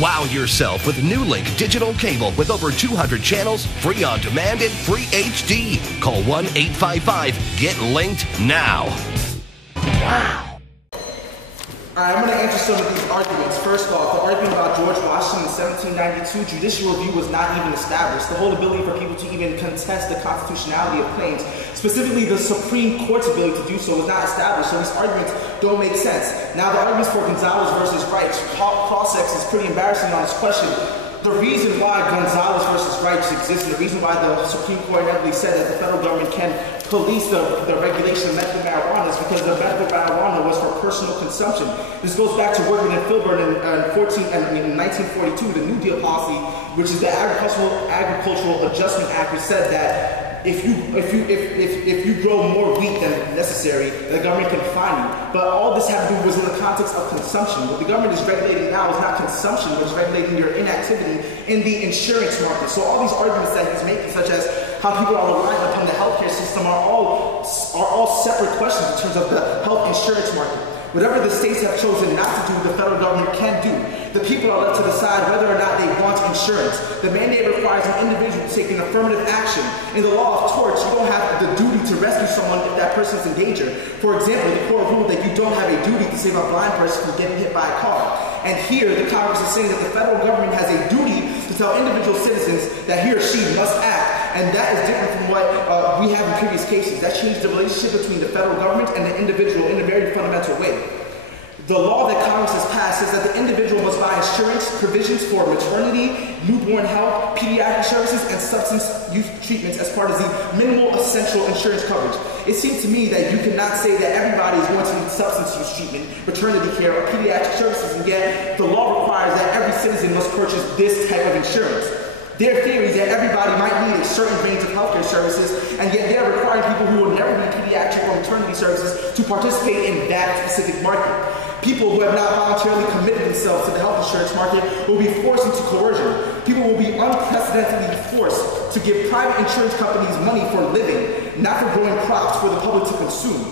Wow yourself with NuLink digital cable with over 200 channels, free on demand and free HD. Call 1-855-GET-LINKED now. Wow. Alright, I'm going to answer some of these arguments. First off, the argument about George Washington in 1792, judicial review was not even established. The whole ability for people to even contest the constitutionality of claims, specifically the Supreme Court's ability to do so, was not established. So these arguments don't make sense. Now, the arguments for Gonzalez versus Rights, cross-ex is pretty embarrassing on this question. The reason why Gonzalez versus Rights exists, and the reason why the Supreme Court inevitably said that the federal government can police the regulation of medical marijuana is because the medical marijuana was for personal consumption. This goes back to Workman and Filburn in 1942, the New Deal policy, which is the Agricultural Adjustment Act, which said that if you grow more wheat than necessary, the government can fine you. But all this had to do was in the context of consumption. What the government is regulating now is not consumption, but it's regulating your inactivity in the insurance market. So all these arguments that he's making, such as how people are relying upon the healthcare system, are all separate questions in terms of the health insurance market. Whatever the states have chosen not to do, the federal government can do. The people are left to decide whether or not they want insurance. The mandate requires an individual to take an affirmative action. In the law of torts, you don't have the duty to rescue someone if that person is in danger. For example, the court ruled that you don't have a duty to save a blind person from getting hit by a car. And here, the Congress is saying that the federal government has a duty to tell individual citizens that he or she must act. And that is different from what we have in previous cases. That changed the relationship between the federal government and the individual in a very fundamental way. The law that Congress has passed says that the individual must buy insurance provisions for maternity, newborn health, pediatric services, and substance use treatments as part of the minimal essential insurance coverage. It seems to me that you cannot say that everybody is going to need substance use treatment, maternity care, or pediatric services, and yet the law requires that every citizen must purchase this type of insurance. Their theory is that everybody might need a certain range of healthcare services, and yet they're requiring people who will never need pediatric or maternity services to participate in that specific market. People who have not voluntarily committed themselves to the health insurance market will be forced into coercion. People will be unprecedentedly forced to give private insurance companies money for living, not for growing crops for the public to consume.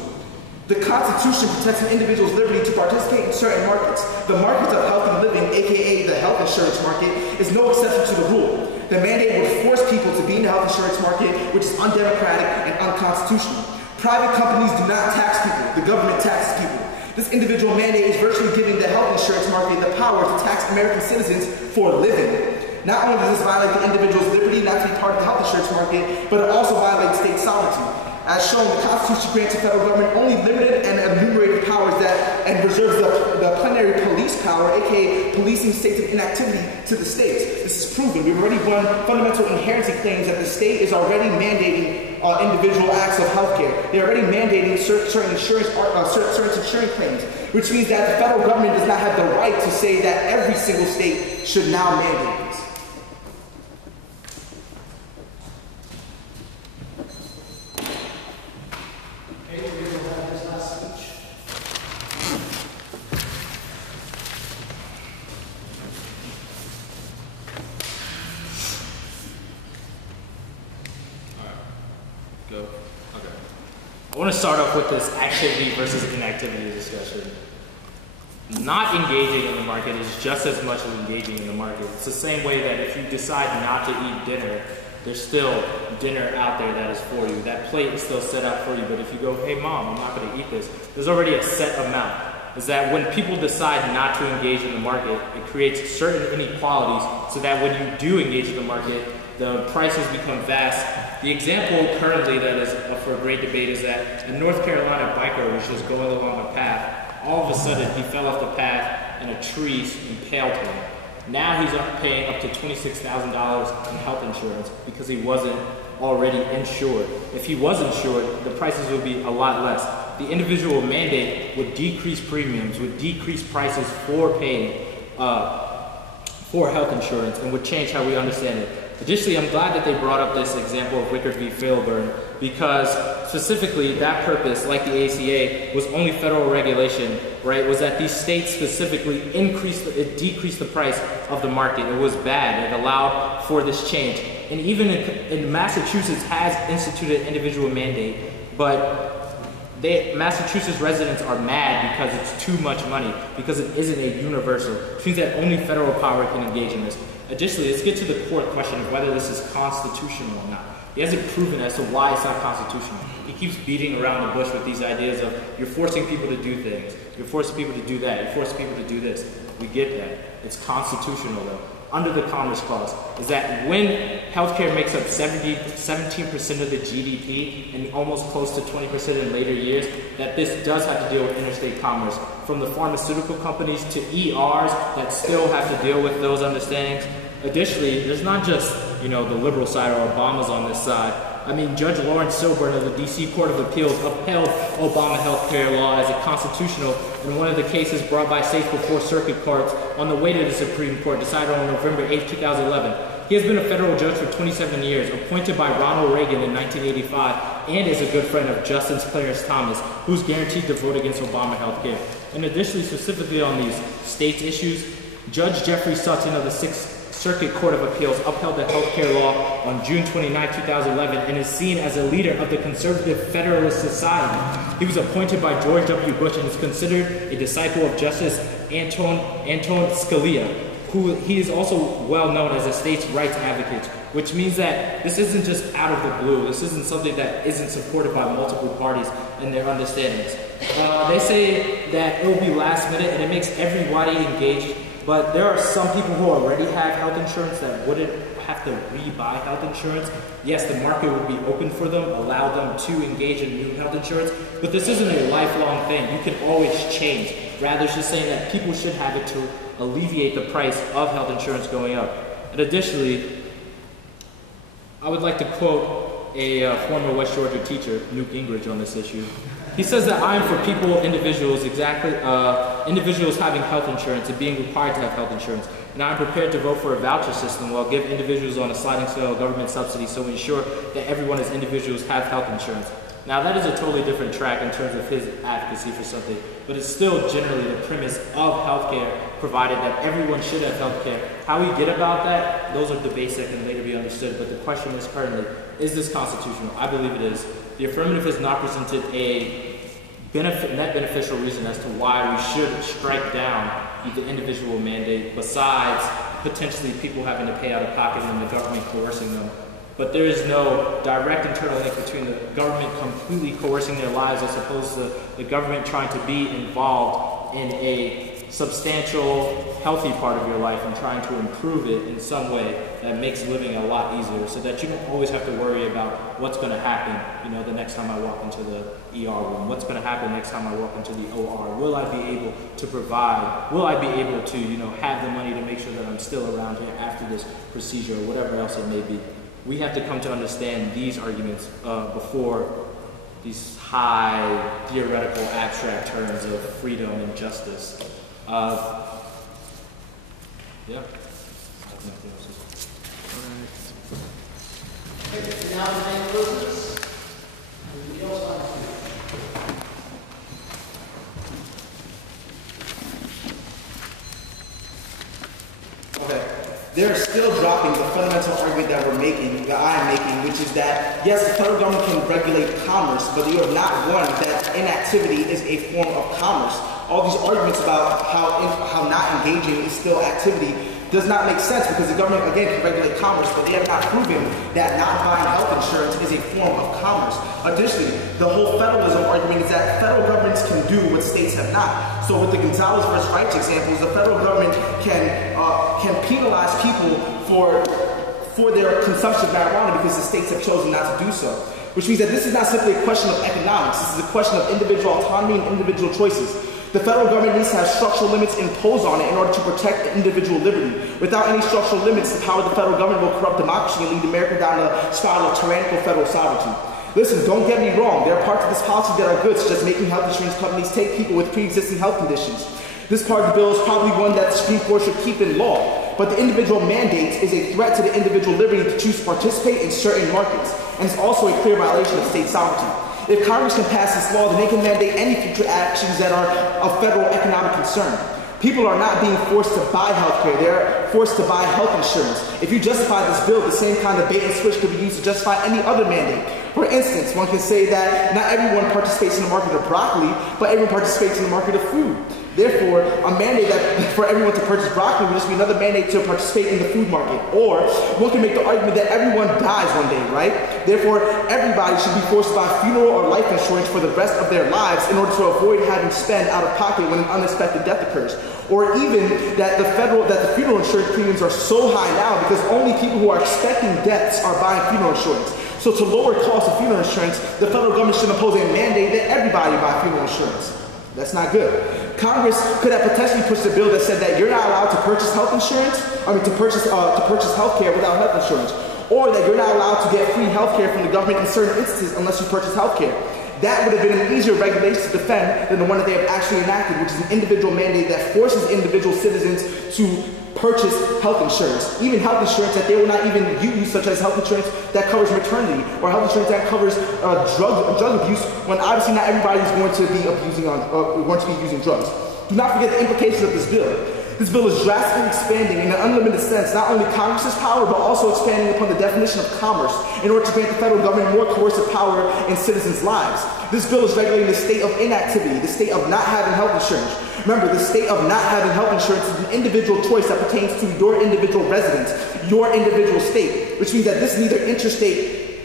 The Constitution protects an individual's liberty to participate in certain markets. The market of healthy living, aka the health insurance market, is no exception to the rule. The mandate would force people to be in the health insurance market, which is undemocratic and unconstitutional. Private companies do not tax people. The government taxes people. This individual mandate is virtually giving the health insurance market the power to tax American citizens for living. Not only does this violate the individual's liberty not to be part of the health insurance market, but it also violates state sovereignty. As shown, the Constitution grants the federal government only limited and enumerated powers and reserves the plenary police power, aka policing states of inactivity, to the states. This is proven. We've already won fundamental inherency claims that the state is already mandating individual acts of healthcare. They're already mandating certain insurance claims, which means that the federal government does not have the right to say that every single state should now mandate this. I want to start off with this activity versus inactivity discussion. Not engaging in the market is just as much as engaging in the market. It's the same way that if you decide not to eat dinner, there's still dinner out there that is for you. That plate is still set out for you, but if you go, hey mom, I'm not going to eat this, there's already a set amount. Is that when people decide not to engage in the market, it creates certain inequalities so that when you do engage in the market, the prices become vast. The example currently that is up for a great debate is that a North Carolina biker was just going along a path. All of a sudden, he fell off the path and a tree impaled him. Now he's paying up to $26,000 in health insurance because he wasn't already insured. If he was insured, the prices would be a lot less. The individual mandate would decrease premiums, would decrease prices for paying for health insurance, and would change how we understand it. Additionally, I'm glad that they brought up this example of Wickard v. Filburn because specifically that purpose, like the ACA, was only federal regulation, right? Was that these states specifically decreased the price of the market. It was bad. It allowed for this change. And even in Massachusetts has instituted individual mandate, but Massachusetts residents are mad because it's too much money, because it isn't a universal, which means that only federal power can engage in this. Additionally, let's get to the core question of whether this is constitutional or not. He hasn't proven as to why it's not constitutional. He keeps beating around the bush with these ideas of you're forcing people to do things, you're forcing people to do that, you're forcing people to do this. We get that. It's constitutional though. Under the Commerce Clause, is that when healthcare makes up 17% of the GDP and almost close to 20% in later years, that this does have to deal with interstate commerce. From the pharmaceutical companies to ERs that still have to deal with those understandings. Additionally, there's not just, the liberal side or Obama's on this side. I mean, Judge Lawrence Silburn of the D.C. Court of Appeals upheld Obama health care law as constitutional in one of the cases brought by states before circuit courts on the way to the Supreme Court, decided on November 8, 2011. He has been a federal judge for 27 years, appointed by Ronald Reagan in 1985, and is a good friend of Justice Clarence Thomas, who's guaranteed to vote against Obama health care. And additionally, specifically on these states issues, Judge Jeffrey Sutton of the 6th Circuit Court of Appeals upheld the health care law on June 29, 2011, and is seen as a leader of the Conservative Federalist Society. He was appointed by George W. Bush and is considered a disciple of Justice Anton Scalia, who he is also well known as a states' rights advocate, which means that this isn't just out of the blue. This isn't something that isn't supported by multiple parties and their understandings. They say that it will be last minute and it makes everybody engaged. But there are some people who already have health insurance that wouldn't have to re-buy health insurance. Yes, the market would be open for them, allow them to engage in new health insurance, but this isn't a lifelong thing. You can always change. Rather, it's just saying that people should have it to alleviate the price of health insurance going up. And additionally, I would like to quote a former West Georgia teacher, Newt Gingrich, on this issue. He says that I am for individuals having health insurance and being required to have health insurance. And I'm prepared to vote for a voucher system while give individuals on a sliding scale government subsidies so we ensure that everyone as individuals have health insurance. Now that is a totally different track in terms of his advocacy for something, but it's still generally the premise of healthcare, provided that everyone should have healthcare. How we get about that, those are debates that can later be understood, but the question is currently, is this constitutional? I believe it is. The affirmative has not presented a net beneficial reason as to why we should strike down the individual mandate, besides potentially people having to pay out of pocket and the government coercing them. But there is no direct internal link between the government completely coercing their lives as opposed to the government trying to be involved in a substantial, healthy part of your life and trying to improve it in some way that makes living a lot easier, so that you don't always have to worry about what's going to happen, the next time I walk into the ER room, what's going to happen next time I walk into the OR, will I be able to provide, will I be able to, have the money to make sure that I'm still around here after this procedure or whatever else it may be. We have to come to understand these arguments before these high, theoretical, abstract terms of freedom and justice. Yeah. Nothing else. Now the main business. Anybody else on this? Okay. They're still dropping the fundamental argument that we're making, that I am making, which is that, yes, the federal government can regulate commerce, but you have not won that inactivity is a form of commerce. All these arguments about how not engaging is still activity does not make sense, because the government, again, can regulate commerce, but they have not proven that not buying health insurance is a form of commerce. Additionally, the whole federalism argument is that federal governments can do what states have not. So with the Gonzalez versus Reich examples, the federal government can penalize people for their consumption of marijuana because the states have chosen not to do so. Which means that this is not simply a question of economics, this is a question of individual autonomy and individual choices. The federal government needs to have structural limits imposed on it in order to protect individual liberty. Without any structural limits, the power of the federal government will corrupt democracy and lead America down a spiral of tyrannical federal sovereignty. Listen, don't get me wrong, there are parts of this policy that are good, such as making health insurance companies take people with pre-existing health conditions. This part of the bill is probably one that the Supreme Court should keep in law, but the individual mandates is a threat to the individual liberty to choose to participate in certain markets, and it's also a clear violation of state sovereignty. If Congress can pass this law, then they can mandate any future actions that are of federal economic concern. People are not being forced to buy health care, they're forced to buy health insurance. If you justify this bill, the same kind of bait and switch could be used to justify any other mandate. For instance, one can say that not everyone participates in the market of broccoli, but everyone participates in the market of food. Therefore, a mandate that for everyone to purchase broccoli would just be another mandate to participate in the food market. Or one can make the argument that everyone dies one day, right? Therefore, everybody should be forced to buy funeral or life insurance for the rest of their lives in order to avoid having to spend out of pocket when an unexpected death occurs. Or even that the funeral insurance premiums are so high now because only people who are expecting deaths are buying funeral insurance. So to lower costs of funeral insurance, the federal government should impose a mandate that everybody buy funeral insurance. That's not good. Congress could have potentially pushed a bill that said that you're not allowed to purchase health insurance, to purchase health care without health insurance, or that you're not allowed to get free health care from the government in certain instances unless you purchase health care. That would have been an easier regulation to defend than the one that they have actually enacted, which is an individual mandate that forces individual citizens to purchase health insurance, even health insurance that they will not even use, such as health insurance that covers maternity or health insurance that covers drug abuse, when obviously not everybody is going to be using drugs. Do not forget the implications of this bill. This bill is drastically expanding in an unlimited sense not only Congress's power, but also expanding upon the definition of commerce in order to grant the federal government more coercive power in citizens' lives. This bill is regulating the state of inactivity, the state of not having health insurance. Remember, the state of not having health insurance is an individual choice that pertains to your individual residence, your individual state, which means that this is neither interstate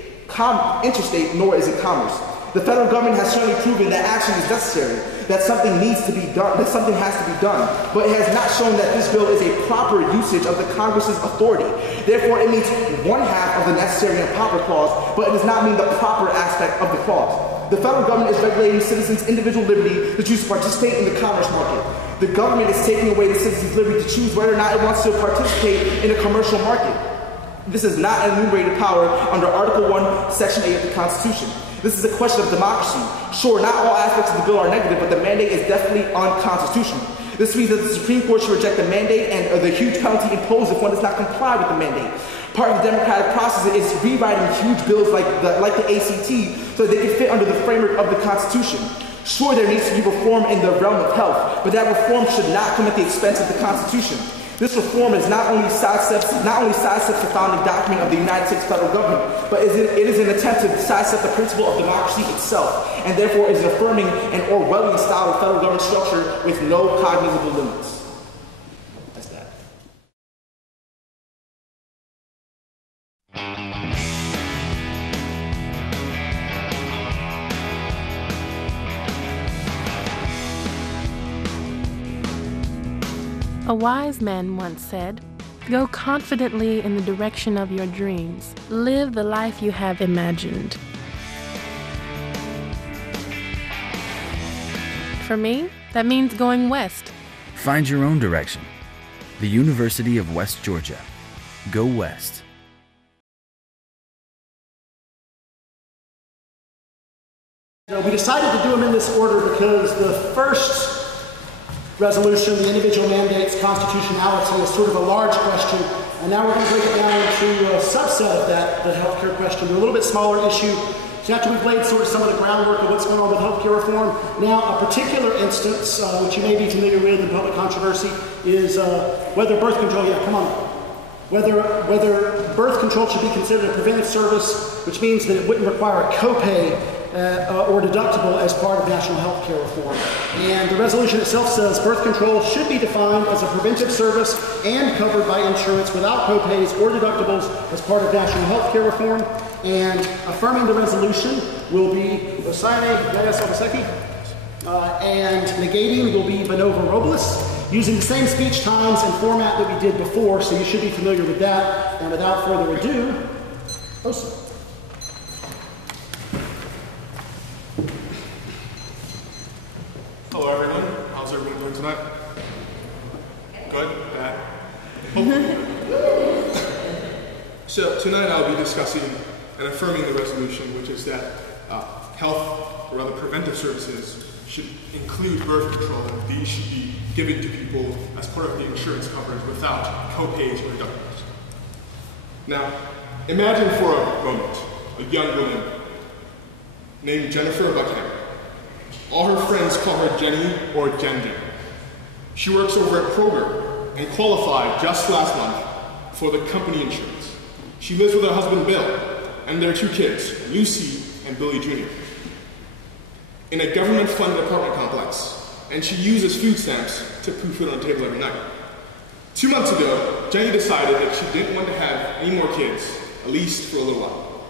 nor is it commerce. The federal government has certainly proven that action is necessary, that something needs to be done, that something has to be done, but it has not shown that this bill is a proper usage of the Congress's authority. Therefore, it meets one half of the necessary and proper clause, but it does not mean the proper aspect of the clause. The federal government is regulating citizens' individual liberty to choose to participate in the commerce market. The government is taking away the citizens' liberty to choose whether or not it wants to participate in a commercial market. This is not an enumerated power under Article 1, Section 8 of the Constitution. This is a question of democracy. Sure, not all aspects of the bill are negative, but the mandate is definitely unconstitutional. This means that the Supreme Court should reject the mandate and the huge penalty imposed if one does not comply with the mandate. Part of the democratic process is rewriting huge bills like the ACT so that they can fit under the framework of the Constitution. Sure, there needs to be reform in the realm of health, but that reform should not come at the expense of the Constitution. This reform is not only sidesteps the founding document of the United States federal government, but it is an attempt to sidestep the principle of democracy itself, and therefore is affirming an Orwellian style of federal government structure with no cognizable limits. That's that. A wise man once said, "Go confidently in the direction of your dreams. Live the life you have imagined." For me, that means going west. Find your own direction. The University of West Georgia. Go west. We decided to do them in this order because the first resolution, the individual mandate's constitutionality, is sort of a large question, and now we're going to break it down into a subset of that, the healthcare question, a little bit smaller issue. So after we've laid sort of some of the groundwork of what's going on with healthcare reform, now a particular instance, which you may be familiar with in public controversy, is whether birth control, whether birth control should be considered a preventive service, which means that it wouldn't require a copay or deductible as part of national health care reform. And the resolution itself says birth control should be defined as a preventive service and covered by insurance without copays or deductibles as part of national health care reform. And affirming the resolution will be Osane Yayasovaseki, and negating will be Benova Robles, using the same speech times and format that we did before, so you should be familiar with that. And without further ado, Osa. Hello everyone, how's everyone doing tonight? Good? Bad? Hopefully. So tonight I'll be discussing and affirming the resolution, which is that health, or rather preventive services, should include birth control, and these should be given to people as part of the insurance coverage without co-pays or deductibles. Now, imagine for a moment a young woman named Jennifer Buckingham. All her friends call her Jenny or Jen. She works over at Kroger and qualified just last month for the company insurance. She lives with her husband Bill, and their 2 kids, Lucy and Billy Jr., in a government-funded apartment complex, and she uses food stamps to put food on the table every night. 2 months ago, Jenny decided that she didn't want to have any more kids, at least for a little while.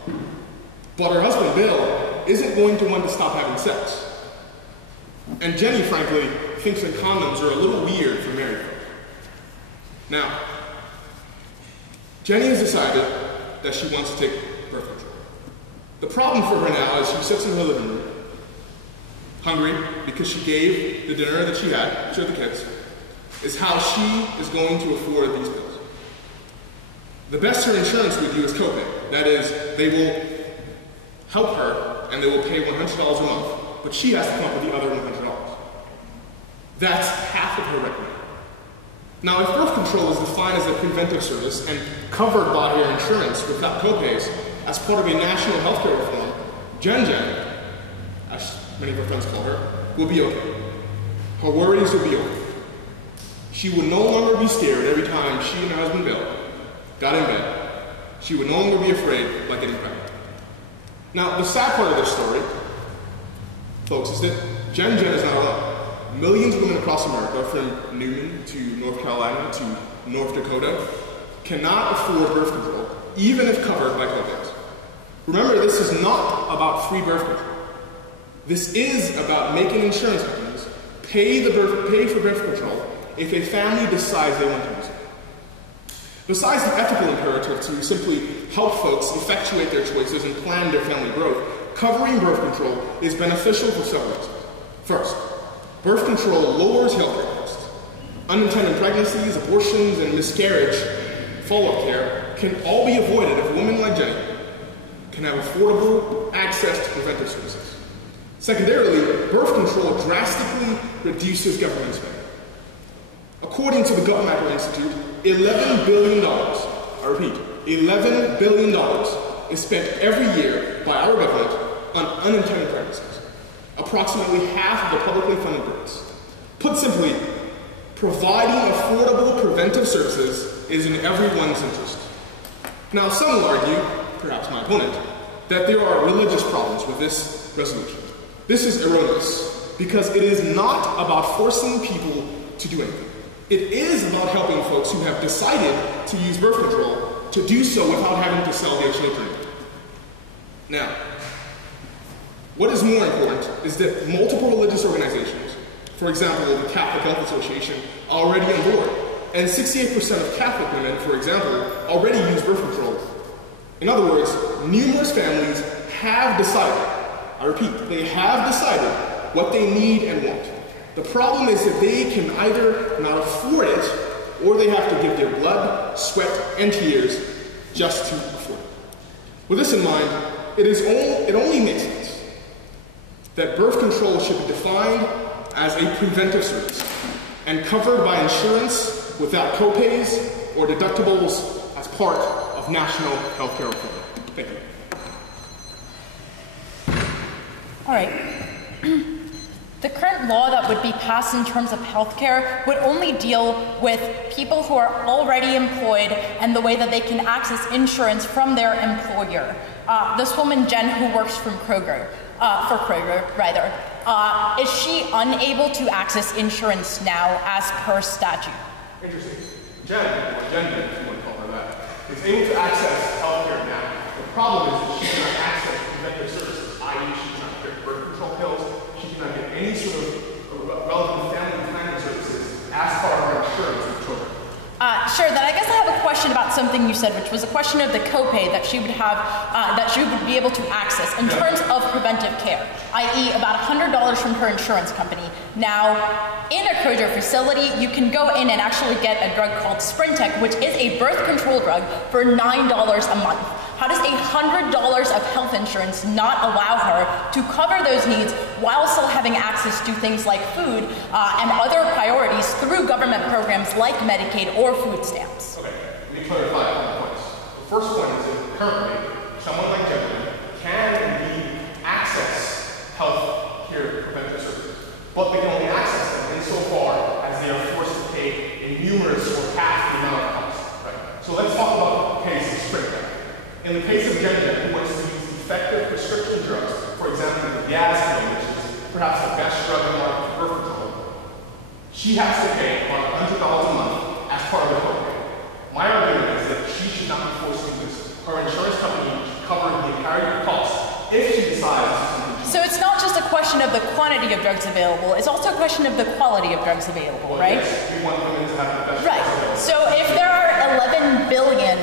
But her husband, Bill, isn't going to want to stop having sex. And Jenny, frankly, thinks that condoms are a little weird for married folk. Now, Jenny has decided that she wants to take birth control. The problem for her now is she sits in her living room, hungry because she gave the dinner that she had to the kids, is how she is going to afford these bills. The best her insurance would do is copay. That is, they will help her and they will pay $100 a month, but she has to come up with the other $100. That's half of her revenue. Now, if birth control is defined as a preventive service and covered by her insurance without copays as part of a national healthcare reform, Jen, as many of her friends call her, will be okay. Her worries will be over. She would no longer be scared every time she and her husband Bill got in bed. She would no longer be afraid like getting pregnant. Now, the sad part of this story, folks, is that Jen is not alone. Millions of women across America, from Newman to North Carolina to North Dakota, cannot afford birth control, even if covered by copays. Remember, this is not about free birth control. This is about making insurance companies pay for birth control if a family decides they want to use it. Besides the ethical imperative to simply help folks effectuate their choices and plan their family growth, covering birth control is beneficial for several reasons. First, birth control lowers healthcare costs. Unintended pregnancies, abortions, and miscarriage follow-up care can all be avoided if women like Jenny can have affordable access to preventive services. Secondarily, birth control drastically reduces government spending. According to the Gulf Macro Institute, $11 billion, I repeat, $11 billion is spent every year by our government on unintended pregnancies, approximately half of the publicly funded births. Put simply, providing affordable preventive services is in everyone's interest. Now, some will argue, perhaps my opponent, that there are religious problems with this resolution. This is erroneous, because it is not about forcing people to do anything. It is about helping folks who have decided to use birth control to do so without having to sell their children. Now, what is more important is that multiple religious organizations, for example, the Catholic Health Association, are already on board, and 68% of Catholic women, for example, already use birth control. In other words, numerous families have decided, I repeat, they have decided what they need and want. The problem is that they can either not afford it, or they have to give their blood, sweat, and tears just to afford it. With this in mind, it only makes sense that birth control should be defined as a preventive service and covered by insurance without copays or deductibles as part of national healthcare reform. Thank you. All right. The current law that would be passed in terms of healthcare would only deal with people who are already employed and the way that they can access insurance from their employer. This woman, Jen, who works for Kroger, is she unable to access insurance now as per statute? Interesting. Jen, if you want to call her that, is able to access healthcare now. The problem is that she cannot access preventive services, i.e. she cannot get birth control pills, she cannot get any sort of relevant family planning services as part of her insurance with children. Sure, then I guess I have a question about something you said, which was a question of the copay that she would have, that she would be able to access in terms of preventive care, i.e. about $100 from her insurance company. Now, in a Kroger facility, you can go in and actually get a drug called Sprintec, which is a birth control drug for $9 a month. How does $100 of health insurance not allow her to cover those needs while still having access to things like food and other priorities through government programs like Medicaid or food stamps? Okay, let me clarify a couple points. The first point is that currently, someone like Jennifer can indeed access health care preventive services, but they can only access them insofar as they are forced to pay a numerous or half the amount of costs. Right? So let's talk about the case of Sprintec. In the case of Jen, who wants to Yasmin, which is perhaps the best drug in the market for birth control, she has to pay about $100 a month as part of the copay. My argument is that she should not be forced to do this. Her insurance company should cover the entirety of the cost if she decides to. So it's not just a question of the quantity of drugs available, it's also a question of the quality of drugs available, right? Yes, we want women to have the best right. drugs available. So if there are $11 billion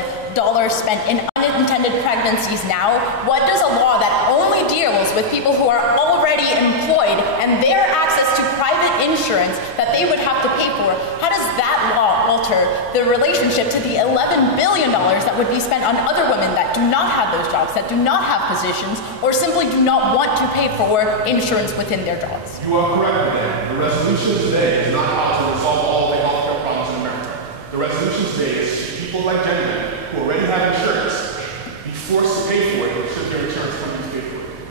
spent in unintended pregnancies now, what does a law that only deals with people who are already employed and their access to private insurance that they would have to pay for, how does that law alter the relationship to the $11 billion that would be spent on other women that do not have those jobs, that do not have positions, or simply do not want to pay for insurance within their jobs? You are correct, madam. The resolution today is not how to resolve all the healthcare problems in America. The resolution today is people like Jenny, who already have insurance, be forced to pay for it should their insurance companies pay for it.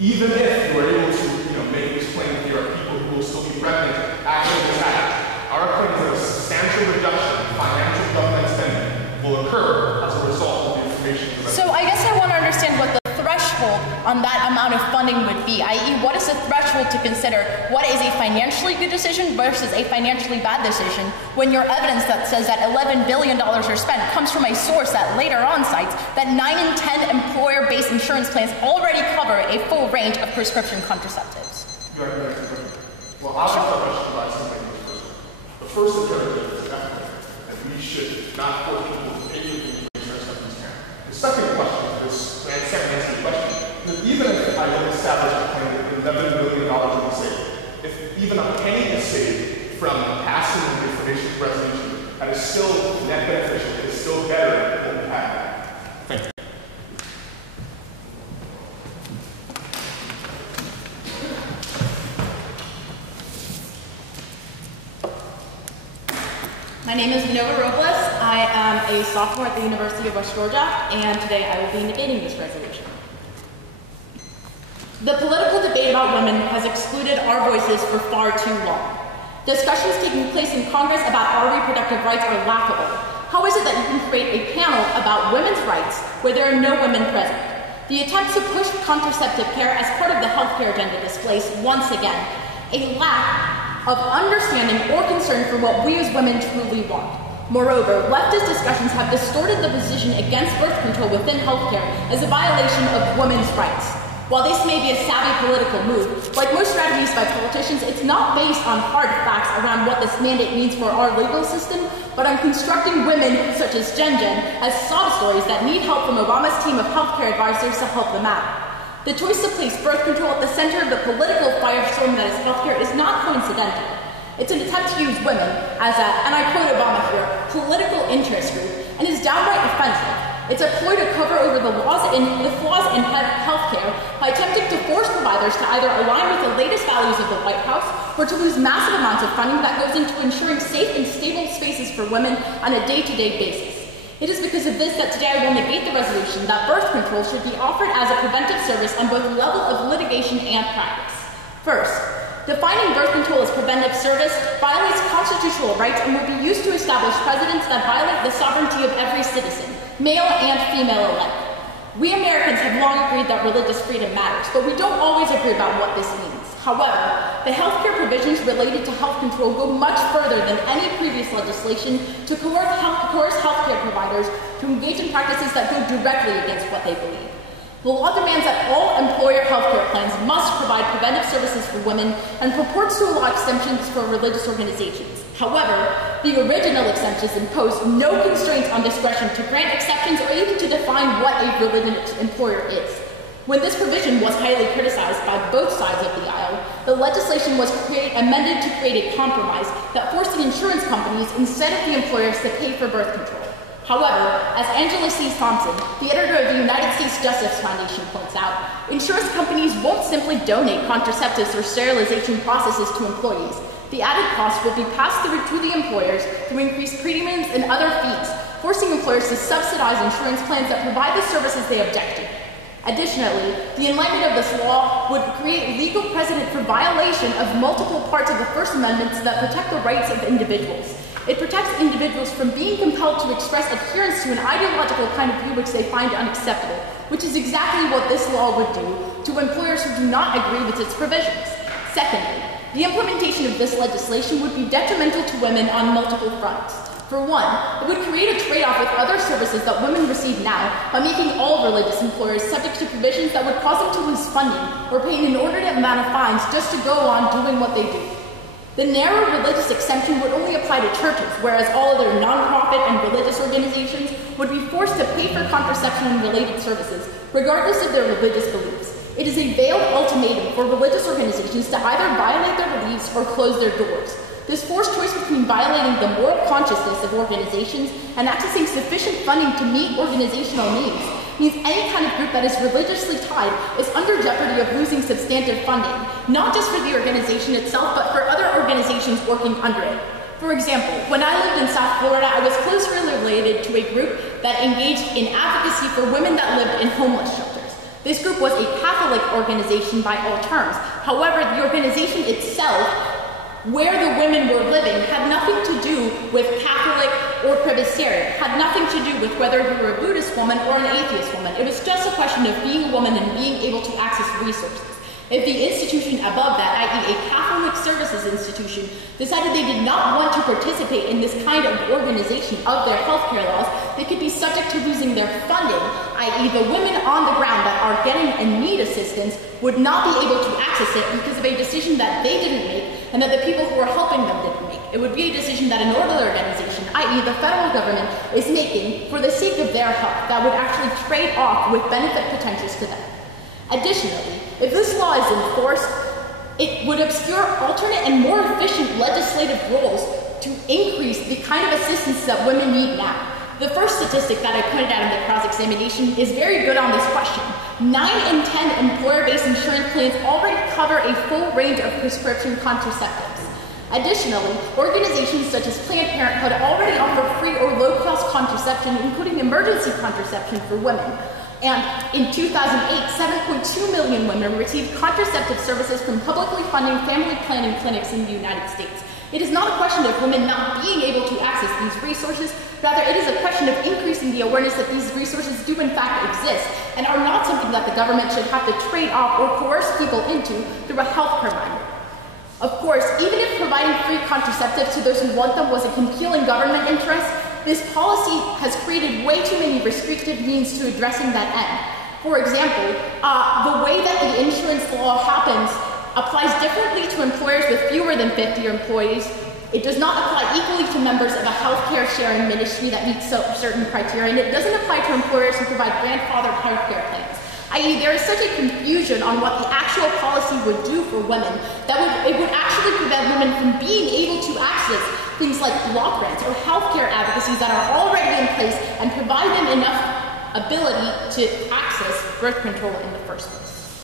Even if you are able to, make this claim that there are people who will still be pregnant after this act, our claim is that a substantial reduction in financial government spending will occur as a result of the information. So I guess I want to understand what the threshold on that amount of funding would be, i.e. what is the threshold to consider what is a financially good decision versus a financially bad decision when your evidence that says that $11 billion are spent comes from a source that later on cites that 9 in 10 employer-based insurance plans already cover a full range of prescription contraceptives. Well, I'll just provide something first. The first imperative is definitely that we should not force people to pay for the insurance companies can. The second question is, and second answer to the question, that even if I don't establish a claim that $11 billion will be saved, if even a penny is saved from passing the information resolution, that is still net beneficial, it is still better than the patent. Thank you. My name is Nova Robles. I am a sophomore at the University of West Georgia, and today I will be negating this resolution. The political debate about women has excluded our voices for far too long. Discussions taking place in Congress about our reproductive rights are laughable. How is it that you can create a panel about women's rights where there are no women present? The attempt to push contraceptive care as part of the healthcare agenda displays, once again, a lack of understanding or concern for what we as women truly want. Moreover, leftist discussions have distorted the position against birth control within healthcare as a violation of women's rights. While this may be a savvy political move, like most strategies by politicians, it's not based on hard facts around what this mandate means for our legal system, but on constructing women, such as Jen, as sob stories that need help from Obama's team of healthcare advisors to help them out. The choice to place birth control at the center of the political firestorm that is healthcare is not coincidental. It's an attempt to use women as a, and I quote Obama here, political interest group, and is downright offensive. It's a ploy to cover over the flaws in healthcare by attempting to force providers to either align with the latest values of the White House or to lose massive amounts of funding that goes into ensuring safe and stable spaces for women on a day-to-day basis. It is because of this that today I will negate the resolution that birth control should be offered as a preventive service on both the level of litigation and practice. First, defining birth control as preventive service violates constitutional rights and would be used to establish precedents that violate the sovereignty of every citizen, male and female alike. We Americans have long agreed that religious freedom matters, but we don't always agree about what this means. However, the healthcare provisions related to health control go much further than any previous legislation to coerce healthcare providers to engage in practices that go directly against what they believe. The law demands that all employer healthcare plans must provide preventive services for women and purports to allow exemptions for religious organizations. However, the original exemptions imposed no constraints on discretion to grant exceptions or even to define what a religious employer is. When this provision was highly criticized by both sides of the aisle, the legislation was amended to create a compromise that forced the insurance companies instead of the employers to pay for birth control. However, as Angela C. Thompson, the editor of the United States Justice Foundation, points out, insurance companies won't simply donate contraceptives or sterilization processes to employees. The added cost will be passed through to the employers through increased premiums and other fees, forcing employers to subsidize insurance plans that provide the services they object to. Additionally, the enactment of this law would create legal precedent for violation of multiple parts of the First Amendment that protect the rights of individuals. It protects individuals from being compelled to express adherence to an ideological kind of view which they find unacceptable, which is exactly what this law would do to employers who do not agree with its provisions. Secondly, the implementation of this legislation would be detrimental to women on multiple fronts. For one, it would create a trade-off with other services that women receive now by making all religious employers subject to provisions that would cause them to lose funding or pay an inordinate amount of fines just to go on doing what they do. The narrow religious exemption would only apply to churches, whereas all other nonprofit and religious organizations would be forced to pay for contraception and related services, regardless of their religious beliefs. It is a veiled ultimatum for religious organizations to either violate their beliefs or close their doors. This forced choice between violating the moral consciousness of organizations and accessing sufficient funding to meet organizational needs means any kind of group that is religiously tied is under jeopardy of losing substantive funding, not just for the organization itself, but for other organizations working under it. For example, when I lived in South Florida, I was closely related to a group that engaged in advocacy for women that lived in homeless shelters. This group was a Catholic organization by all terms. However, the organization itself, where the women were living, had nothing to do with Catholic or Presbyterian, had nothing to do with whether you were a Buddhist woman or an atheist woman. It was just a question of being a woman and being able to access resources. If the institution above that, i.e. a Catholic services institution, decided they did not want to participate in this kind of organization of their healthcare laws, they could be subject to losing their funding, i.e. the women on the ground that are getting and need assistance would not be able to access it because of a decision that they didn't make and that the people who were helping them didn't make. It would be a decision that another organization, i.e. the federal government, is making for the sake of their health that would actually trade off with benefit potentials to them. Additionally, if this law is enforced, it would obscure alternate and more efficient legislative roles to increase the kind of assistance that women need now. The first statistic that I pointed out in the cross-examination is very good on this question. 9 in 10 employer-based insurance plans already cover a full range of prescription contraceptives. Additionally, organizations such as Planned Parenthood already offer free or low-cost contraception, including emergency contraception for women. And in 2008, 7.2 million women received contraceptive services from publicly funding family planning clinics in the United States. It is not a question of women not being able to access these resources, rather it is a question of increasing the awareness that these resources do in fact exist and are not something that the government should have to trade off or coerce people into through a healthcare mandate. Of course, even if providing free contraceptives to those who want them was a compelling government interest, this policy has created way too many restrictive means to addressing that end. For example, the way that the insurance law happens applies differently to employers with fewer than 50 employees. It does not apply equally to members of a healthcare sharing ministry that meets certain criteria, and it doesn't apply to employers who provide grandfathered healthcare plans. I.e., there is such a confusion on what the actual policy would do for women that it would actually prevent women from being able to access things like block grants or healthcare advocacies that are already in place and provide them enough ability to access birth control in the first place.